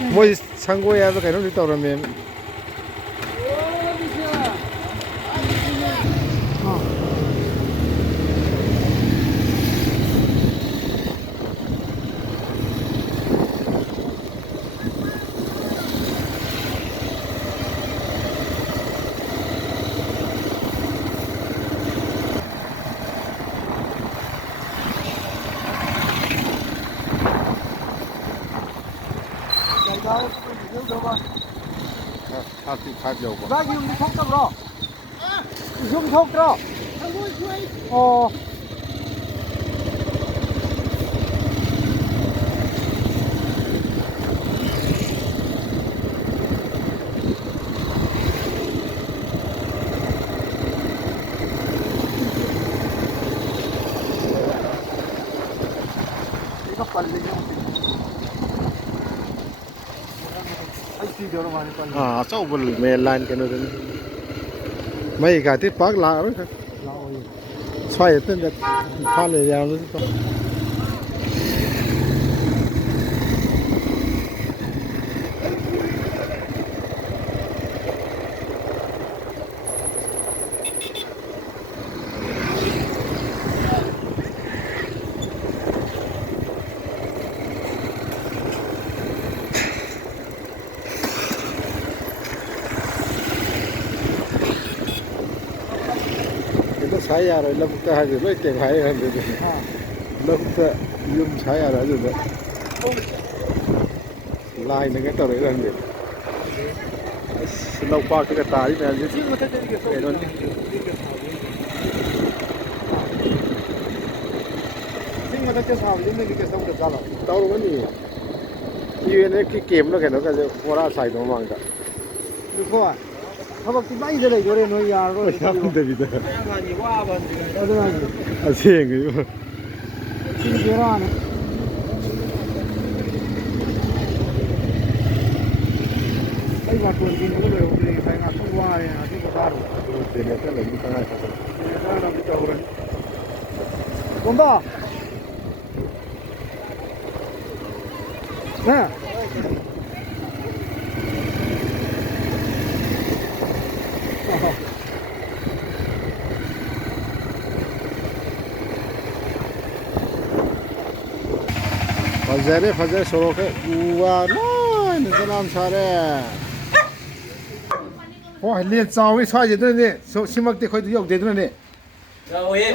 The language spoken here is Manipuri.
ꯃꯣꯏ ꯁꯪꯒꯣꯏ ꯍꯥꯏꯕ ꯀꯩꯅꯣꯝꯗꯤ ꯇꯧꯔꯝꯃꯦ 여보. 나 지금 이 속도로. 지금 속도로. 이거 빨리 좀. अचौबो मेन लाइन के मई घाटी पाक लाओ स्वाय फाले sai ya rồi lâm ta rồi lấy tiền hay hơn rồi lâm ta yum sai ya rồi rồi lai nó cái tàu đấy là gì lâu qua cái tà đi này chứ để luôn nhưng mà cái sao giống như cái sông được ra rồi tàu nó gì như cái kiếm nó cái nó cái qua ra xài nó mang cả được không थबक्ति बाइदले गरे न यार रो सामदबिदा आगानि वाबन अदनानि असेंगै सिन गेरान ai mà tuần tin cũng đều thì phải ngắt không qua này là cái ba rồi tiền này cái là như thế này ra là bị tàu rồi con ba nè फजरे सोरोखे उवा न जनाम सारे ओ ले चावै स्वाजे दने ने सिमक ते खोइ यौ दे दने ने जाओ ये